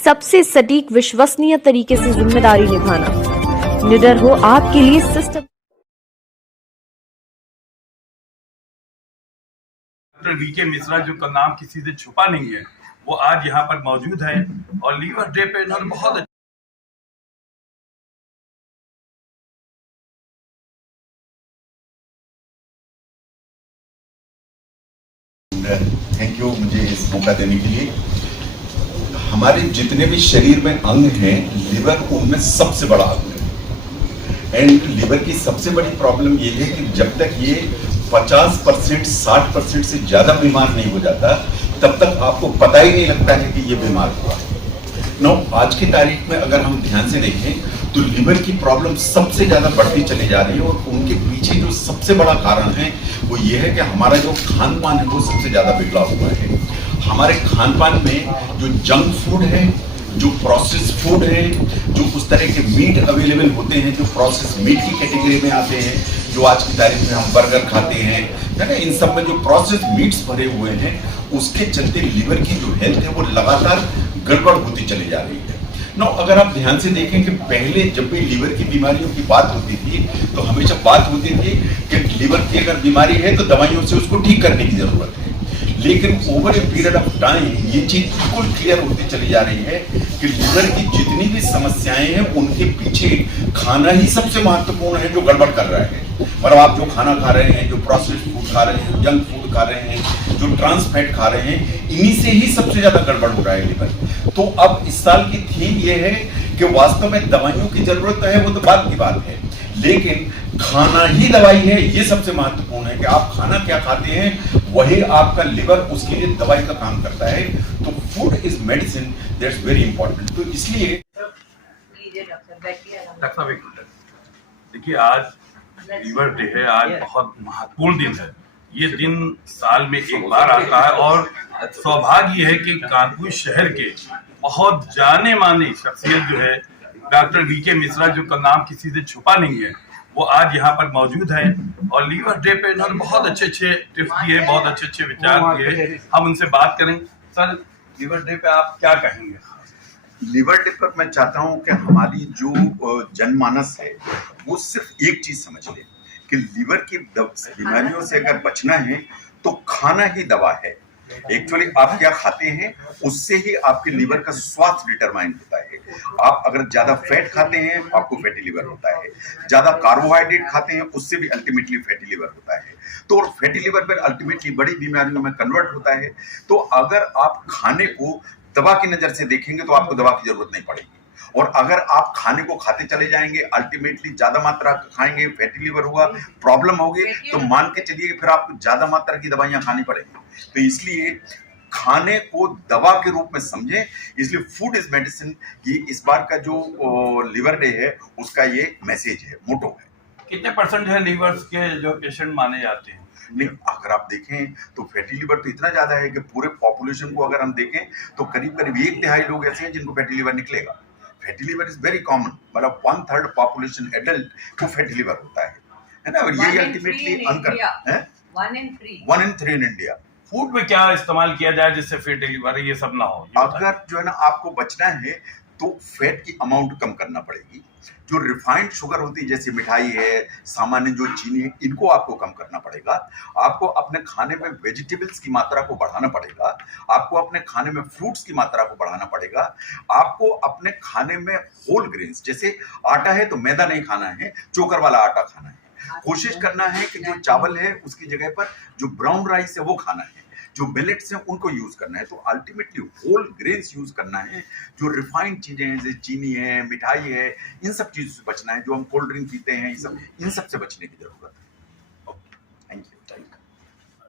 सबसे सटीक विश्वसनीय तरीके से जिम्मेदारी निभाना। निडर हो आपके लिए सिस्टम। डॉक्टर वीके मिश्रा, जो का नाम किसी से छुपा नहीं है, वो आज यहाँ पर मौजूद है और लीवर डे पे इन्होंने बहुत थैंक यू मुझे इस मौका देने के लिए। हमारे जितने भी शरीर में अंग हैं, लिवर उनमें सबसे बड़ा अंग है। एंड लिवर की सबसे बड़ी प्रॉब्लम ये है कि जब तक ये 50% 60% से ज्यादा बीमार नहीं हो जाता, तब तक आपको पता ही नहीं लगता है कि ये बीमार हुआ है। नो, आज की तारीख में अगर हम ध्यान से देखें तो लिवर की प्रॉब्लम सबसे ज्यादा बढ़ती चली जा रही है और उनके पीछे जो सबसे बड़ा कारण है वो ये है कि हमारा जो खान पान है वो सबसे ज्यादा बिगड़ा हुआ है। हमारे खान पान में जो जंक फूड है, जो प्रोसेस फूड है, जो उस तरह के मीट अवेलेबल होते हैं जो प्रोसेस मीट की कैटेगरी में आते हैं, जो आज की तारीख में हम बर्गर खाते हैं ना, इन सब में जो प्रोसेस मीट्स भरे हुए हैं, उसके चलते लिवर की जो हेल्थ है वो लगातार गड़बड़ होती चली जा रही है। नो, अगर आप ध्यान से देखें कि पहले जब भी लीवर की बीमारियों की बात होती थी तो हमेशा बात होती थी कि लीवर की अगर बीमारी है तो दवाइयों से उसको ठीक करने की जरूरत है। लेकिन over a period of time ये चीज बिल्कुल क्लियर होती चली जा रही है कि लीवर की जितनी भी समस्याएं हैं उनके पीछे खाना ही सबसे महत्वपूर्ण है जो गड़बड़ कर रहा है। और आप जो खाना खा रहे हैं, जो प्रोसेस्ड फूड खा रहे हैं, जंक फूड खा रहे हैं, जो ट्रांस फैट खा रहे हैं, इन्हीं से ही सबसे ज्यादा गड़बड़ हो रहा है लिवर। तो अब इस साल की थीम ये है कि वास्तव में दवाइयों की जरूरत है, वो तो बात की बात है, लेकिन खाना ही दवाई है। ये सबसे महत्वपूर्ण है कि आप खाना क्या खाते हैं, वही आपका लिवर उसके लिए दवाई का काम करता है। तो food is medicine, that's very important. तो इसलिए देखिए, आज लीवर डे है, आज बहुत महत्वपूर्ण दिन है। ये दिन साल में एक बार आता है और सौभाग्य है कि कानपुर शहर के बहुत जाने माने शख्सियत जो है डॉक्टर वीके मिश्रा, जो का नाम किसी से छुपा नहीं है, वो आज यहाँ पर मौजूद है और लीवर डे पे इन्होंने बहुत अच्छे अच्छे टिप्स दिए, बहुत अच्छे अच्छे विचार दिए। हम उनसे बात करें। सर, लीवर डे पे आप क्या कहेंगे? लिवर डे पर मैं चाहता हूं कि हमारी जो जनमानस है वो सिर्फ एक चीज समझ ले कि लीवर की बीमारियों से अगर बचना है तो खाना ही दवा है। एक्चुअली आप क्या खाते हैं उससे ही आपके लिवर का स्वास्थ्य डिटरमाइन होता है। आप अगर ज्यादा फैट खाते हैं आपको फैटी लिवर होता है, ज्यादा कार्बोहाइड्रेट खाते हैं उससे भी अल्टीमेटली फैटी लिवर होता है। तो फैटी लिवर पर अल्टीमेटली बड़ी बीमारियों में कन्वर्ट होता है। तो अगर आप खाने को दवा की नजर से देखेंगे तो आपको दवा की जरूरत नहीं पड़ेगी, और अगर आप खाने को खाते चले जाएंगे, अल्टीमेटली ज्यादा मात्रा खाएंगे, फैटी लिवर हुआ, प्रॉब्लम होगी, तो मान के चलिए फिर आपको ज्यादा मात्रा की दवाइयां खानी पड़ेगी। तो इसलिए खाने को दवा के रूप में समझें। इसलिए फूड इज मेडिसिन, ये इस बार का जो लिवर डे है उसका ये मैसेज है, मोटो है। कितने परसेंट है लीवर के जो पेशेंट माने जाते हैं? नहीं, अगर आप देखें तो फैटी लिवर तो इतना ज्यादा है कि पूरे पॉपुलेशन को अगर हम देखें तो करीब करीब 1/3 लोग ऐसे हैं जिनको फैटी लिवर निकलेगा। Fatty liver is very common, मतलब 1/3 पॉपुलेशन एडल्ट को फैटी लिवर होता है ना। और ये अल्टीमेटली अंकर है 1 in 3 इन इंडिया। फूड में क्या इस्तेमाल किया जाए जिससे फैटी लिवर ये सब ना हो? अगर जो है ना आपको बचना है तो फैट की अमाउंट कम करना पड़ेगी। जो रिफाइंड शुगर होती है जैसे मिठाई है, सामान्य जो चीनी है, इनको आपको कम करना पड़ेगा। आपको अपने खाने में वेजिटेबल्स की मात्रा को बढ़ाना पड़ेगा। आपको अपने खाने में फ्रूट्स की मात्रा को बढ़ाना पड़ेगा। आपको अपने खाने में होल ग्रेन्स, जैसे आटा है तो मैदा नहीं खाना है, चोकर वाला आटा खाना है। कोशिश करना है कि जो चावल है उसकी जगह पर जो ब्राउन राइस है वो खाना है, जो मिलेट्स हैं उनको यूज करना है। तो अल्टीमेटली होल ग्रेन्स यूज करना है। जो रिफाइंड चीजें हैं जैसे चीनी है, मिठाई है, इन सब चीजों से बचना है। जो हम कोल्ड ड्रिंक पीते हैं, इन सब से बचने की जरूरत है। Thank you.